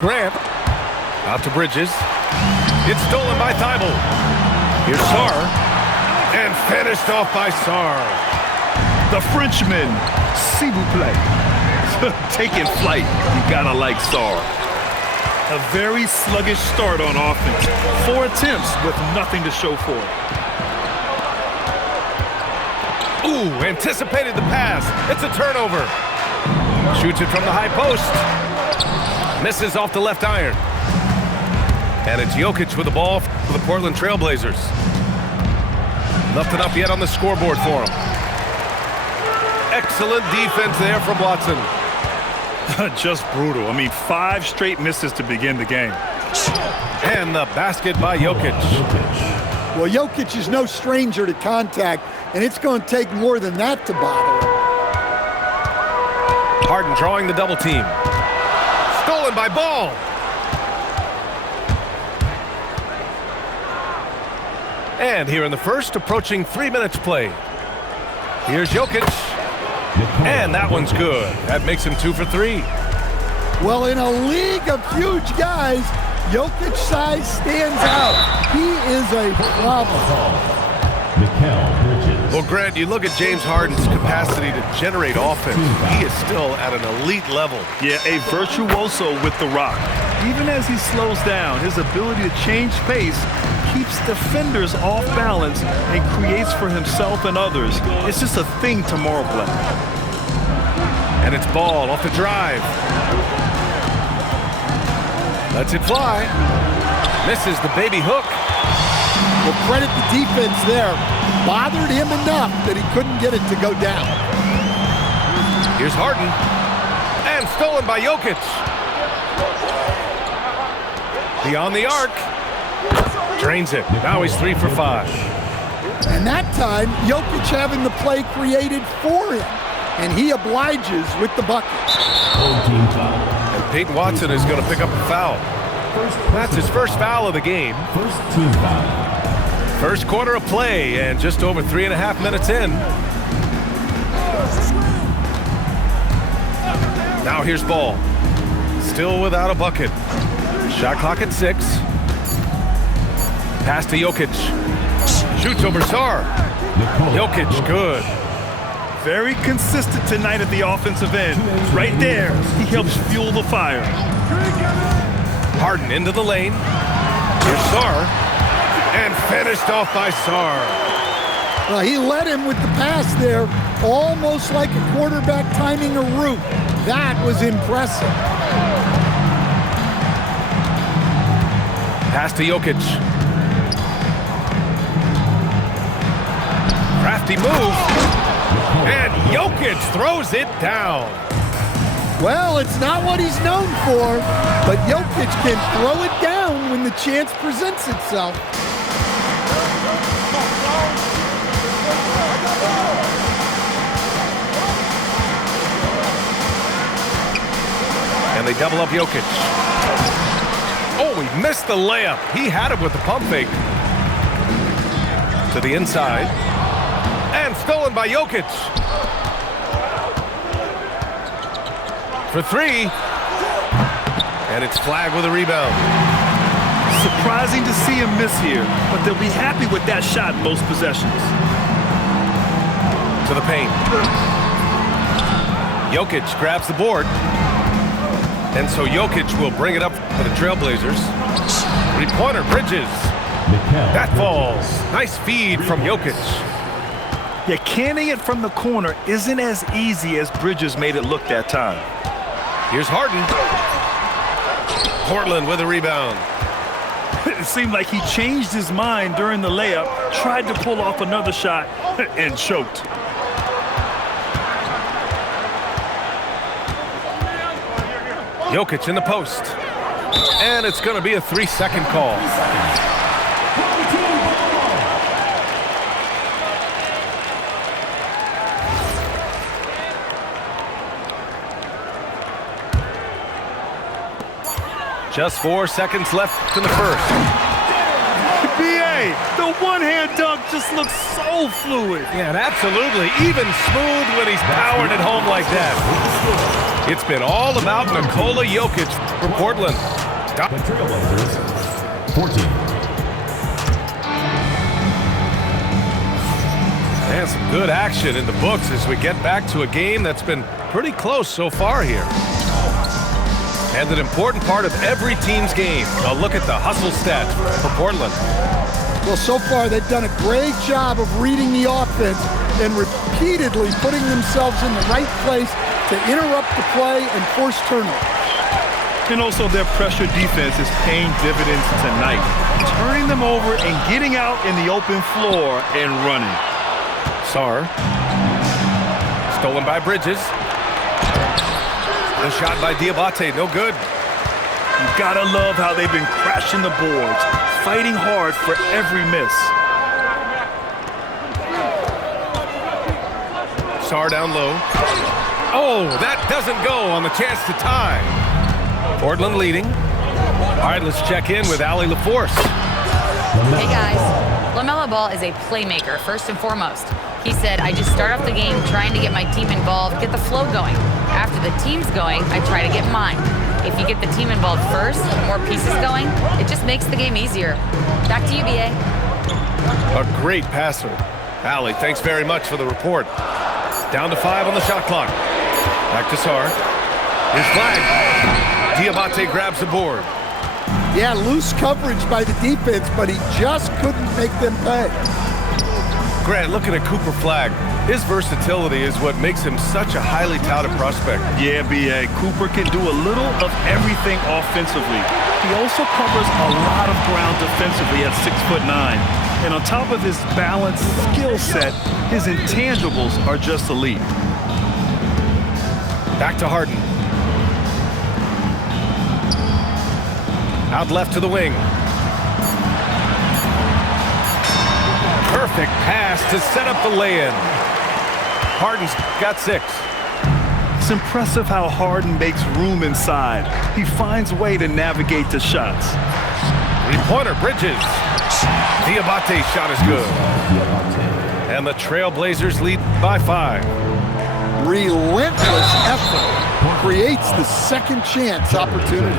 Grant. Out to Bridges. It's stolen by Thibault. Here's Sarr. And finished off by Sarr. The Frenchman, s'il vous plaît. Taking flight. You gotta like Sarr. A very sluggish start on offense. 4 attempts with nothing to show for it. Ooh, anticipated the pass. It's a turnover. Shoots it from the high post. Misses off the left iron. And it's Jokic with the ball for the Portland Trailblazers. Nothing up yet on the scoreboard for him. Excellent defense there from Watson. Just brutal. I mean, 5 straight misses to begin the game. And the basket by Jokic. Well, Jokic is no stranger to contact, and it's going to take more than that to bother him. Harden drawing the double team. Stolen by Ball. And here in the first, approaching 3 minutes play. Here's Jokic. And that one's good. That makes him 2 for 3. Well, in a league of huge guys, Jokic's size stands out. He is a problem. Well, Grant, you look at James Harden's capacity to generate offense. He is still at an elite level. Yeah, a virtuoso with the rock. Even as he slows down, his ability to change pace keeps defenders off balance and creates for himself and others. It's just a thing tomorrow play. And it's Ball off the drive. Lets it fly. Misses the baby hook. Well, credit the defense there. Bothered him enough that he couldn't get it to go down. Here's Harden. And stolen by Jokic. Beyond the arc. Drains it. Now he's 3 for 5. And that time, Jokic having the play created for him. And he obliges with the bucket. And Peyton Watson is going to pick up a foul. That's his first foul of the game. First quarter of play and just over 3.5 minutes in. Now here's Ball. Still without a bucket. Shot clock at 6. Pass to Jokic. Shoots over Sarr. Jokic, good. Very consistent tonight at the offensive end. Right there, he helps fuel the fire. Harden into the lane. Here's Sarr. And finished off by Sarr. Well, he led him with the pass there, almost like a quarterback timing a route. That was impressive. Pass to Jokic. Crafty move. And Jokic throws it down. Well, it's not what he's known for, but Jokic can throw it down when the chance presents itself. And they double up Jokic. Oh, he missed the layup. He had it with the pump fake. To the inside. And stolen by Jokic. For 3. And it's flagged with a rebound. Surprising to see him miss here, but they'll be happy with that shot most possessions. To the paint. Jokic grabs the board. And so Jokic will bring it up for the Trailblazers. 3-pointer, Bridges. That falls. Nice feed from Jokic. Yeah, canning it from the corner isn't as easy as Bridges made it look that time. Here's Harden. Portland with a rebound. It seemed like he changed his mind during the layup, tried to pull off another shot, and choked. Jokic in the post. And it's going to be a 3-second call. Just 4 seconds left in the first. B.A., the one-hand dunk just looks so fluid. Yeah, and absolutely even smooth when he's powered it home like that. It's been all about Nikola Jokic for Portland. The Trailblazers, 14. And some good action in the books as we get back to a game that's been pretty close so far here. And an important part of every team's game. A look at the hustle stat for Portland. Well, so far they've done a great job of reading the offense and repeatedly putting themselves in the right place to interrupt the play and force turnovers. And also their pressure defense is paying dividends tonight, turning them over and getting out in the open floor and running. Sarr. Stolen by Bridges. The shot by Diabate, no good. You gotta love how they've been crashing the boards, fighting hard for every miss. Sarr down low. Oh, that doesn't go on the chance to tie. Portland leading. All right, let's check in with Allie LaForce. Hey guys, LaMelo Ball is a playmaker first and foremost. He said, I just start off the game trying to get my team involved, get the flow going. After the team's going, I try to get mine. If you get the team involved first, more pieces going, it just makes the game easier. Back to you, BA. A great passer. Allie, thanks very much for the report. Down to 5 on the shot clock. Back to Sarr. His flag. Diabate grabs the board. Yeah, loose coverage by the defense, but he just couldn't make them pay. Grant, looking at Cooper Flagg, his versatility is what makes him such a highly touted prospect. Yeah, B.A. Cooper can do a little of everything offensively. He also covers a lot of ground defensively at 6'9". And on top of his balanced skill set, his intangibles are just elite. Back to Harden. Out left to the wing. Perfect pass to set up the lay-in. Harden's got 6. It's impressive how Harden makes room inside. He finds a way to navigate the shots. Three-pointer, Bridges. Diabate's shot is good. And the Trailblazers lead by 5. Relentless effort creates the second chance opportunity.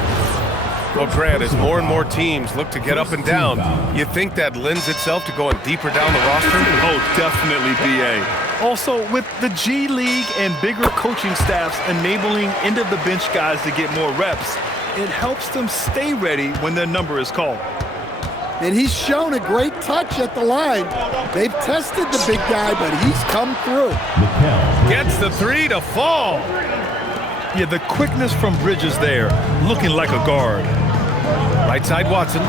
Well, Grant, as more and more teams look to get up and down, you think that lends itself to going deeper down the roster? Oh, definitely, B.A. Also, with the G League and bigger coaching staffs enabling end-of-the-bench guys to get more reps, it helps them stay ready when their number is called. And he's shown a great touch at the line. They've tested the big guy, but he's come through. Gets the 3 to fall. Yeah, the quickness from Bridges there, looking like a guard. Right side, Watson.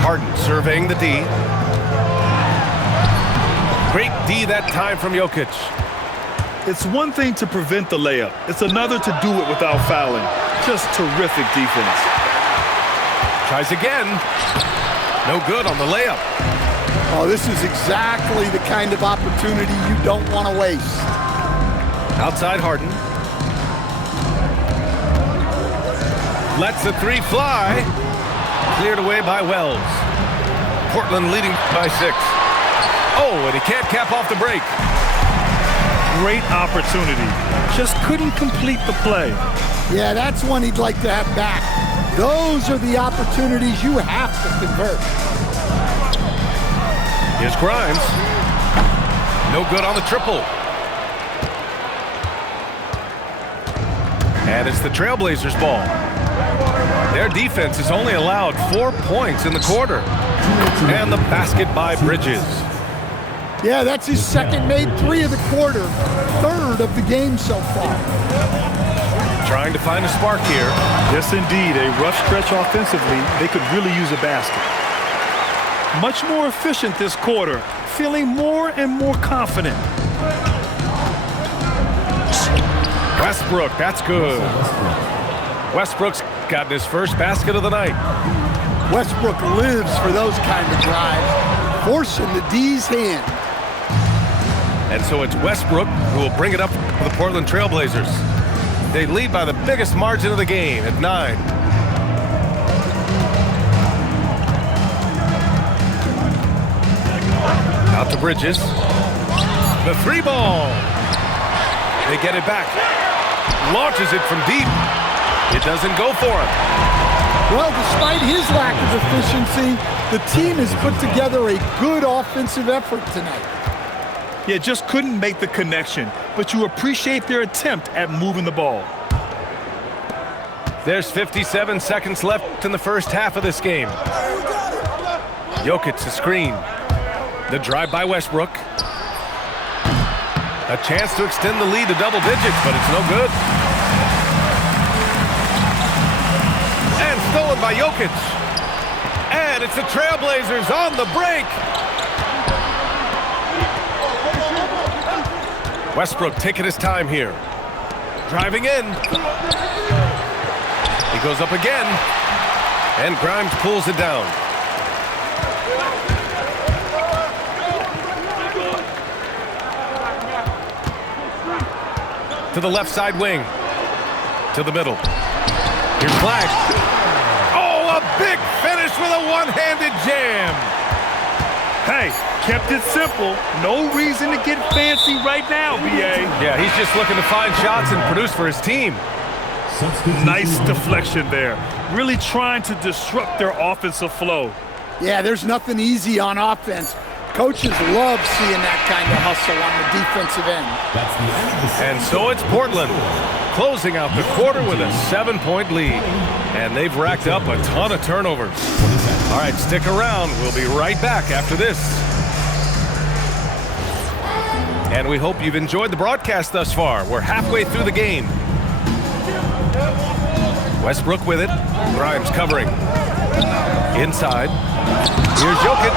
Harden surveying the D. Great D that time from Jokic. It's one thing to prevent the layup. It's another to do it without fouling. Just terrific defense. Tries again. No good on the layup. Oh, this is exactly the kind of opportunity you don't want to waste. Outside Harden. Lets the 3 fly. Cleared away by Wells. Portland leading by 6. Oh, and he can't cap off the break. Great opportunity. Just couldn't complete the play. Yeah, that's one he'd like to have back. Those are the opportunities you have to convert. Here's Grimes. No good on the triple. And it's the Trailblazers' ball. Their defense has only allowed 4 points in the quarter. And the basket by Bridges. Yeah, that's his second made 3 of the quarter, 3rd of the game so far. Trying to find a spark here. Yes, indeed. A rough stretch offensively. They could really use a basket. Much more efficient this quarter, feeling more and more confident. Westbrook, that's good. Westbrook's gotten his first basket of the night. Westbrook lives for those kind of drives, forcing the D's hand. And so it's Westbrook who will bring it up for the Portland Trailblazers. They lead by the biggest margin of the game at 9. Out to Bridges. The three ball. They get it back. Launches it from deep. It doesn't go for him. Well, despite his lack of efficiency, the team has put together a good offensive effort tonight. Yeah, just couldn't make the connection, but you appreciate their attempt at moving the ball. There's 57 seconds left in the first half of this game. Jokic to screen. The drive by Westbrook. A chance to extend the lead to double digits, but it's no good. And stolen by Jokic. And it's the Trailblazers on the break. Westbrook taking his time here. Driving in. He goes up again. And Grimes pulls it down. To the left side wing. To the middle. Here's Black. Oh, a big finish with a one-handed jam. Hey, kept it simple. No reason to get fancy right now, B.A. Yeah, he's just looking to find shots and produce for his team. Nice deflection there. Really trying to disrupt their offensive flow. Yeah, there's nothing easy on offense. Coaches love seeing that kind of hustle on the defensive end. And so it's Portland closing out the quarter with a 7-point lead. And they've racked up a ton of turnovers. All right, stick around. We'll be right back after this. And we hope you've enjoyed the broadcast thus far. We're halfway through the game. Westbrook with it. Grimes covering. Inside. Here's Jokic.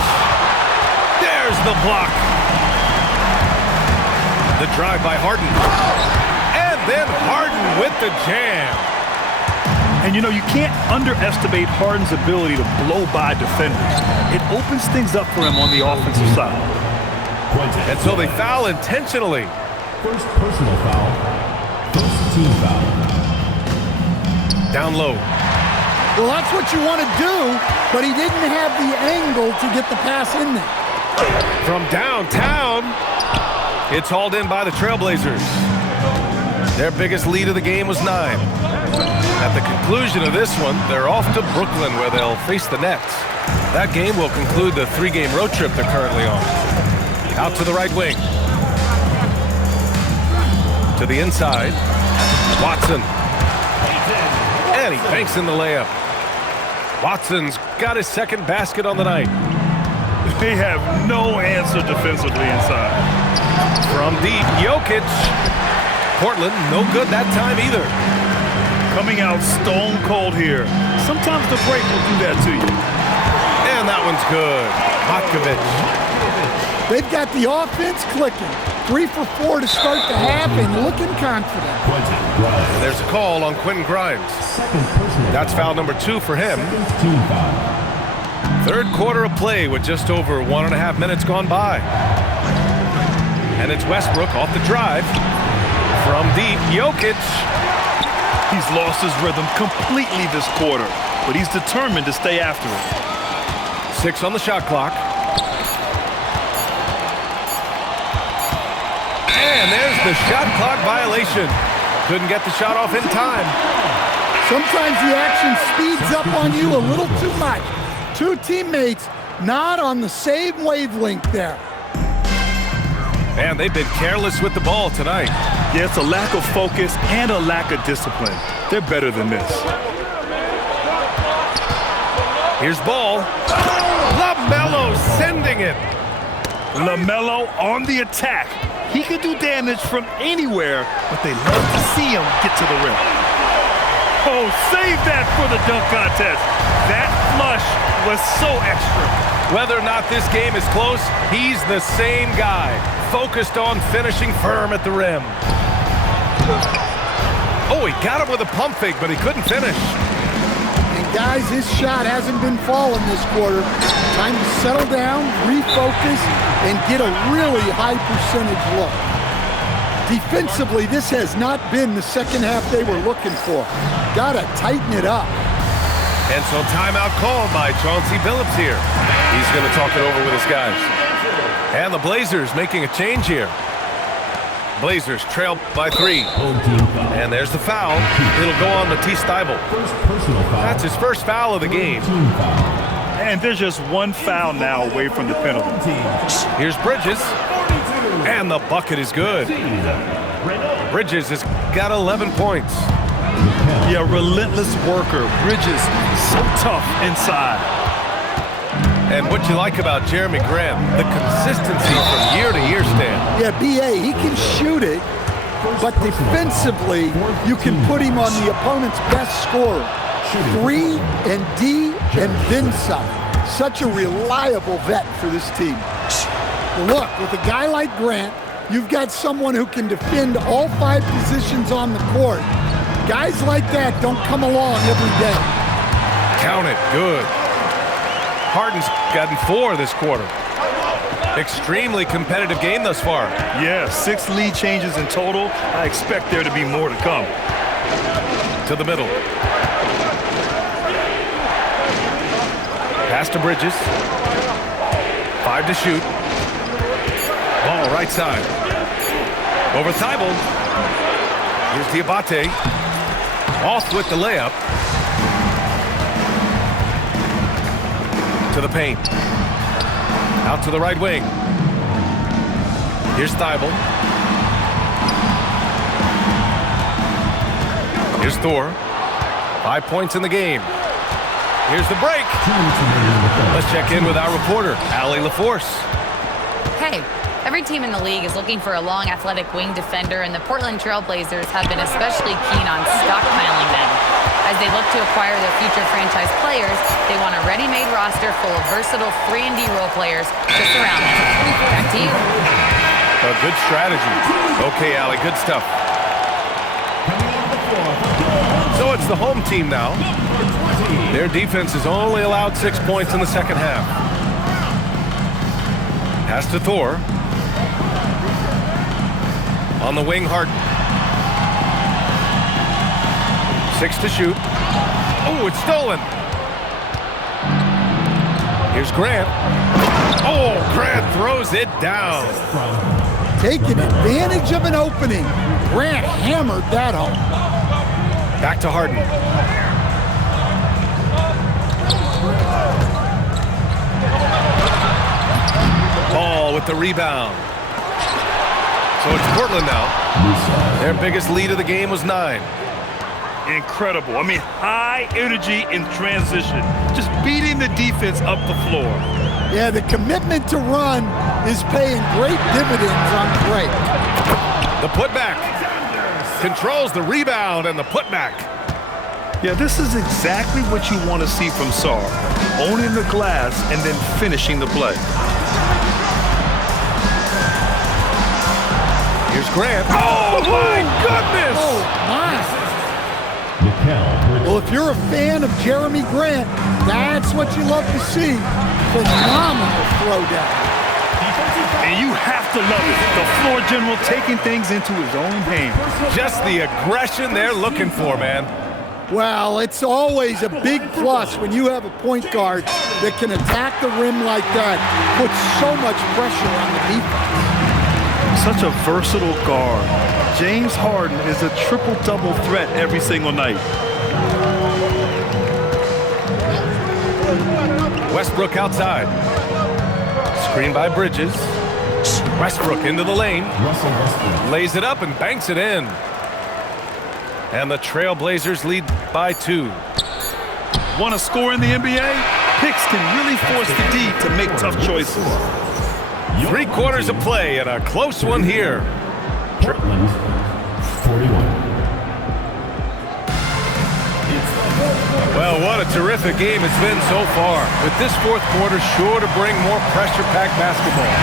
There's the block. The drive by Harden. And then Harden with the jam. And you know, you can't underestimate Harden's ability to blow by defenders. It opens things up for him on the offensive side. And so they foul intentionally. First personal foul. First team foul. Down low. Well, that's what you want to do, but he didn't have the angle to get the pass in there. From downtown, it's hauled in by the Trailblazers. Their biggest lead of the game was 9. At the conclusion of this one, they're off to Brooklyn where they'll face the Nets. That game will conclude the 3-game road trip they're currently on. Out to the right wing. To the inside. Watson. And he banks in the layup. Watson's got his second basket on the night. They have no answer defensively inside. From deep, Jokic. Portland, no good that time either. Coming out stone cold here. Sometimes the break will do that to you. And that one's good. Matkovic. They've got the offense clicking. 3 for 4 to start the half and looking confident. And there's a call on Quentin Grimes. That's foul number 2 for him. Third quarter of play with just over 1.5 minutes gone by. And it's Westbrook off the drive. From deep, Jokic. He's lost his rhythm completely this quarter, but he's determined to stay after it. 6 on the shot clock. And there's the shot clock violation. Couldn't get the shot off in time. Sometimes the action speeds up on you a little too much. Two teammates not on the same wavelength there. And they've been careless with the ball tonight. Yeah, it's a lack of focus and a lack of discipline. They're better than this. Here's ball. LaMelo sending it. LaMelo on the attack. He can do damage from anywhere, but they love to see him get to the rim. Oh, save that for the dunk contest. That flush was so extra. Whether or not this game is close, he's the same guy, focused on finishing firm at the rim. Oh, he got him with a pump fake, but he couldn't finish. And guys, his shot hasn't been falling this quarter. Time to settle down, refocus, and get a really high percentage look. Defensively, this has not been the second half they were looking for. Gotta tighten it up. And so timeout called by Chauncey Billups here. He's going to talk it over with his guys. And the Blazers making a change here. Blazers trail by 3. Home team foul. And there's the foul. It'll go on Matisse Thybulle. First personal foul. That's his first foul of the game. Team foul. And there's just one foul now away from the penalty. Here's Bridges. And the bucket is good. Bridges has got 11 points. Yeah, relentless worker. Bridges, so tough inside. And what you like about Jeremy Grant, the consistency from year to year, Stan. Yeah, B.A., he can shoot it, but defensively, you can put him on the opponent's best scorer. 3 and D and then some. Such a reliable vet for this team. Look, with a guy like Grant, you've got someone who can defend all 5 positions on the court. Guys like that don't come along every day. Count it, good. Harden's gotten 4 this quarter. Extremely competitive game thus far. Yeah, 6 lead changes in total. I expect there to be more to come. To the middle. Pass to Bridges. 5 to shoot. Ball right side. Over Thybulle. Here's Diabate. Off with the layup. To the paint. Out to the right wing. Here's Thybulle. Here's Thor. 5 points in the game. Here's the break. Let's check in with our reporter, Allie LaForce. Hey, every team in the league is looking for a long, athletic wing defender, and the Portland Trail Blazers have been especially keen on stockpiling them. As they look to acquire their future franchise players, they want a ready-made roster full of versatile 3-and-D role players to surround them. Back to you. A good strategy. Okay, Allie, good stuff. So it's the home team now. Their defense has only allowed 6 points in the second half. Pass to Thor. On the wing, Harden. 6 to shoot. Oh, it's stolen. Here's Grant. Oh, Grant throws it down. Taking advantage of an opening. Grant hammered that home. Back to Harden. Ball with the rebound. So it's Portland now. Their biggest lead of the game was 9. Incredible. I mean, high energy in transition. Just beating the defense up the floor. Yeah, the commitment to run is paying great dividends on break. The putback. Controls the rebound and the putback. Yeah, this is exactly what you want to see from Sarr. Owning the glass and then finishing the play. Here's Grant. Oh, my goodness! Oh, my. Well, if you're a fan of Jeremy Grant, that's what you love to see. Phenomenal throwdown. And you have to love it. The floor general taking things into his own hands. Just the aggression they're looking for, man. Well, it's always a big plus when you have a point guard that can attack the rim like that, put so much pressure on the defense. Such a versatile guard. James Harden is a triple-double threat every single night. Westbrook outside. Screen by Bridges. Westbrook into the lane. Lays it up and banks it in. And the Trailblazers lead by 2. Want to score in the NBA? Picks can really force the D to make tough choices. 3 quarters of play and a close one here. Portland, 41. Well, what a terrific game it's been so far. With this 4th quarter sure to bring more pressure-packed basketball.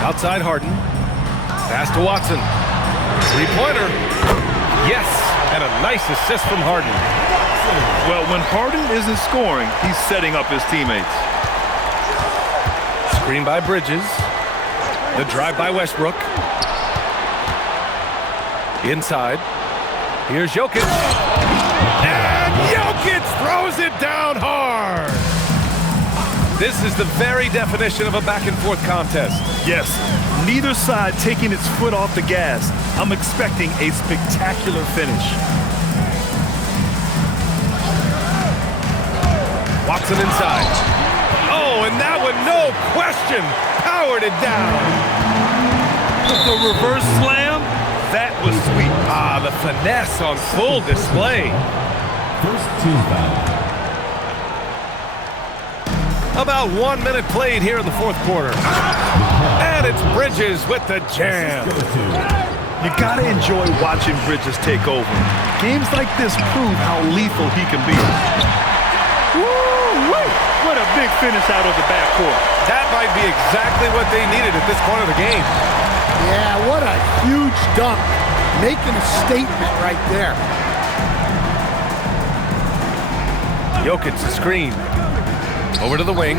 Outside Harden. Pass to Watson. 3-pointer. Yes, and a nice assist from Harden. Well, when Harden isn't scoring, he's setting up his teammates. Screen by Bridges. The drive by Westbrook. Inside. Here's Jokic. And Jokic throws it down hard. This is the very definition of a back-and-forth contest. Yes, neither side taking its foot off the gas. I'm expecting a spectacular finish. Watson inside. Oh, and that one, no question, powered it down. The reverse slam, that was sweet. Ah, the finesse on full display. First team foul. About 1 minute played here in the fourth quarter. And it's Bridges with the jam. You gotta enjoy watching Bridges take over. Games like this prove how lethal he can be. Woo-wee! What a big finish out of the backcourt. That might be exactly what they needed at this point of the game. Yeah, what a huge dunk. Making a statement right there. Jokic, the screen. Over to the wing.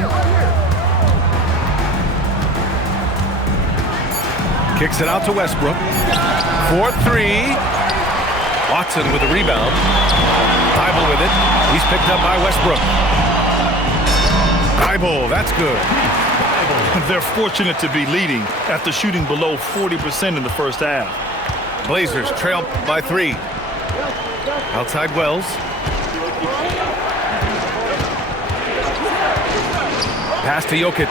Kicks it out to Westbrook. 4-3. Watson with a rebound. Thibault with it. He's picked up by Westbrook. Thibault, that's good. They're fortunate to be leading after shooting below 40% in the first half. Blazers trail by 3. Outside Wells. Pass to Jokic.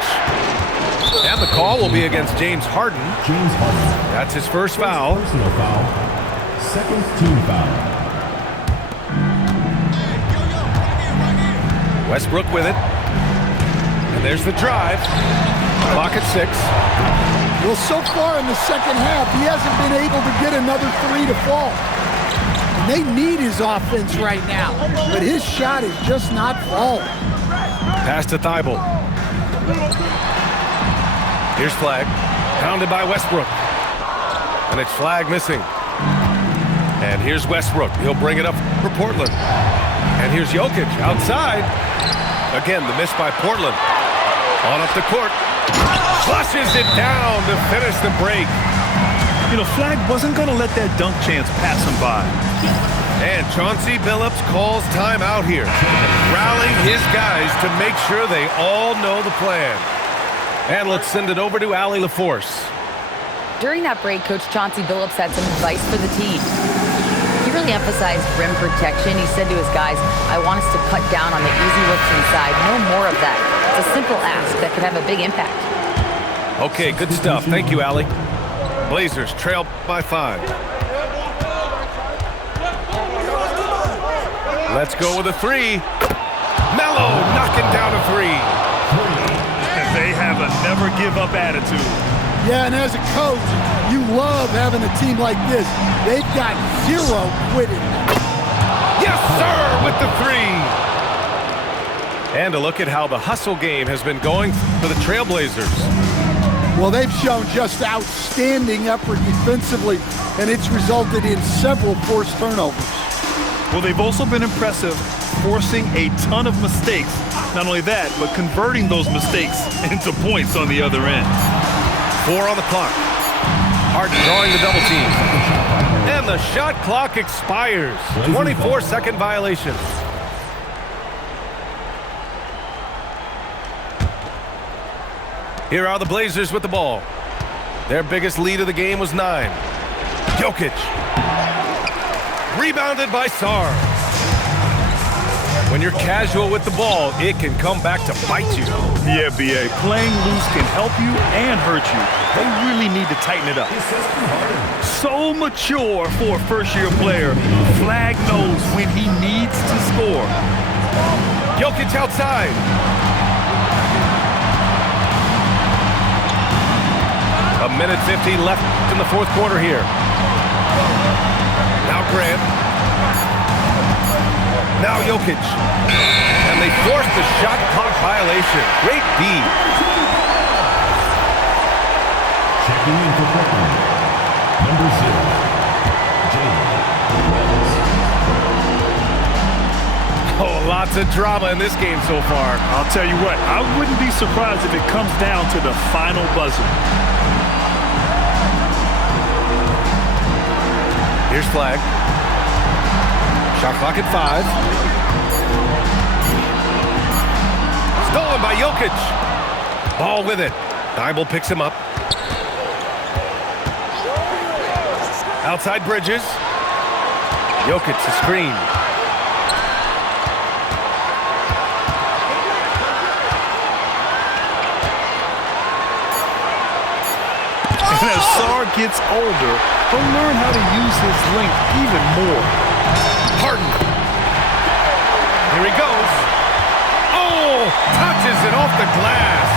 And the call will be against James Harden. James Harden. That's his first foul. Personal foul. Second team foul. Westbrook with it. And there's the drive. Clock at 6. Well, so far in the second half, he hasn't been able to get another 3 to fall. And they need his offense right now, but his shot is just not falling. Pass to Thibault. Here's Flag. Pounded by Westbrook. And it's Flag missing. And here's Westbrook. He'll bring it up for Portland. And here's Jokic outside. Again, the miss by Portland. On up the court. Flushes it down to finish the break. You know, Flag wasn't going to let that dunk chance pass him by. And Chauncey Billups calls timeout here, rallying his guys to make sure they all know the plan. And let's send it over to Allie LaForce. During that break, Coach Chauncey Billups had some advice for the team. He really emphasized rim protection. He said to his guys, I want us to cut down on the easy looks inside. No more of that. It's a simple ask that could have a big impact. Okay, good stuff. Thank you, Allie. Blazers trail by 5. Let's go with a 3. Melo knocking down a 3. They have a never-give-up attitude. Yeah, and as a coach, you love having a team like this. They've got 0 quitting. Yes, sir, with the 3. And a look at how the hustle game has been going for the Trailblazers. Well, they've shown just outstanding effort defensively, and it's resulted in several forced turnovers. Well, they've also been impressive, forcing a ton of mistakes. Not only that, but converting those mistakes into points on the other end. 4 on the clock. Harden drawing the double team. And the shot clock expires. 24-second violation. Here are the Blazers with the ball. Their biggest lead of the game was 9. Jokic. Rebounded by Sarr. When you're casual with the ball, it can come back to bite you. Yeah, B.A. Playing loose can help you and hurt you. They really need to tighten it up. So mature for a first-year player. Flag knows when he needs to score. Jokic outside. A minute 50 left in the fourth quarter here. Now Grant. Now Jokic. And they forced the shot clock violation. Great D. Checking in for Portland. Number 0. James Wells. Oh, lots of drama in this game so far. I'll tell you what, I wouldn't be surprised if it comes down to the final buzzer. Here's Flag. Shot clock at 5. Stolen by Jokic. Ball with it. Thibault picks him up. Outside Bridges. Jokic, the screen. And as Sarr gets older, he'll learn how to use his length even more. Harden. Here he goes. Oh, touches it off the glass.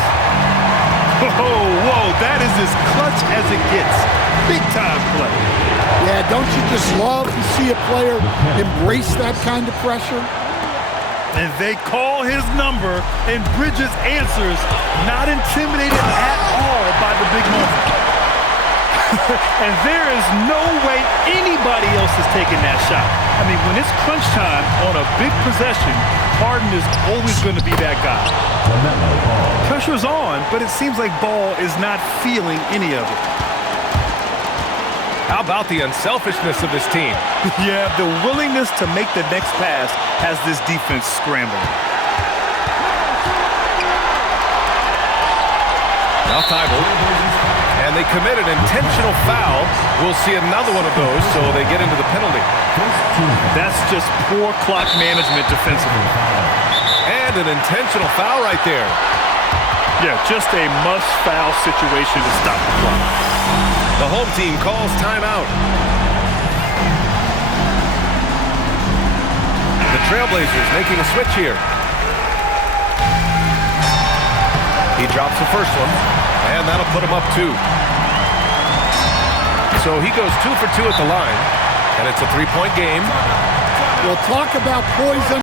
Whoa, that is as clutch as it gets. Big time play. Yeah, don't you just love to see a player embrace that kind of pressure? And they call his number, and Bridges answers, not intimidated at all by the big moment. And there is no way anybody else is taking that shot. I mean, when it's crunch time on a big possession, Harden is always going to be that guy. Pressure's on, but it seems like Ball is not feeling any of it. How about the unselfishness of this team? Yeah, the willingness to make the next pass has this defense scrambling. Now Thibault. And they committed an intentional foul. We'll see another one of those, so they get into the penalty. That's just poor clock management defensively. And an intentional foul right there. Yeah, just a must-foul situation to stop the clock. The home team calls timeout. The Trailblazers making a switch here. He drops the first one, and that'll put him up 2. So he goes 2 for 2 at the line, and it's a 3-point game. We'll talk about poison.